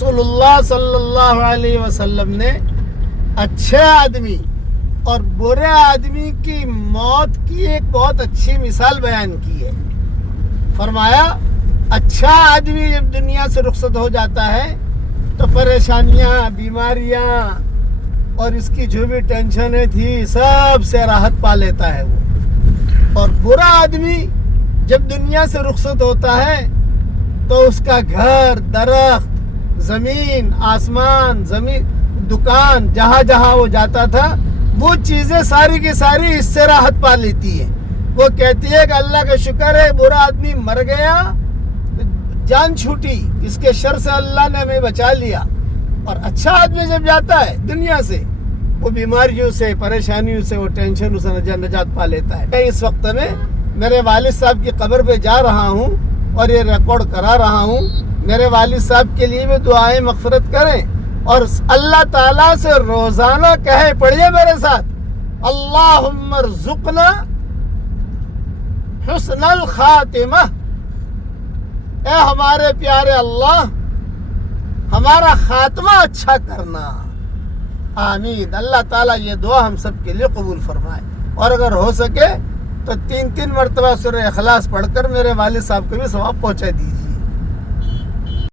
رسول اللہ صلی اللہ علیہ وسلم نے اچھے آدمی اور برے آدمی کی موت کی ایک بہت اچھی مثال بیان کی ہے. فرمایا اچھا آدمی جب دنیا سے رخصت ہو جاتا ہے تو پریشانیاں، بیماریاں اور اس کی جو بھی ٹینشنیں تھی سب سے راحت پا لیتا ہے وہ. اور برا آدمی جب دنیا سے رخصت ہوتا ہے تو اس کا گھر، درخت، زمین، آسمان، دکان، جہاں جہاں وہ جاتا تھا وہ چیزیں ساری کی ساری اس سے راحت پا لیتی ہے. وہ کہتی ہے کہ اللہ کا شکر ہے برا آدمی مر گیا، جان چھوٹی، اس کے شر سے اللہ نے ہمیں بچا لیا. اور اچھا آدمی جب جاتا ہے دنیا سے وہ بیماریوں سے، پریشانیوں سے، وہ ٹینشن سے نجات پا لیتا ہے. میں اس وقت میں میرے والد صاحب کی قبر پہ جا رہا ہوں اور یہ ریکارڈ کرا رہا ہوں. میرے والد صاحب کے لیے بھی دعائیں مغفرت کریں اور اللہ تعالیٰ سے روزانہ کہے، پڑھیے میرے ساتھ، اللہم ارزقنا حسن الخاتمہ. اے ہمارے پیارے اللہ، ہمارا خاتمہ اچھا کرنا. آمین. اللہ تعالیٰ یہ دعا ہم سب کے لیے قبول فرمائے. اور اگر ہو سکے تو 3 مرتبہ سورہ اخلاص پڑھ کر میرے والد صاحب کو بھی ثواب پہنچا دیجیے.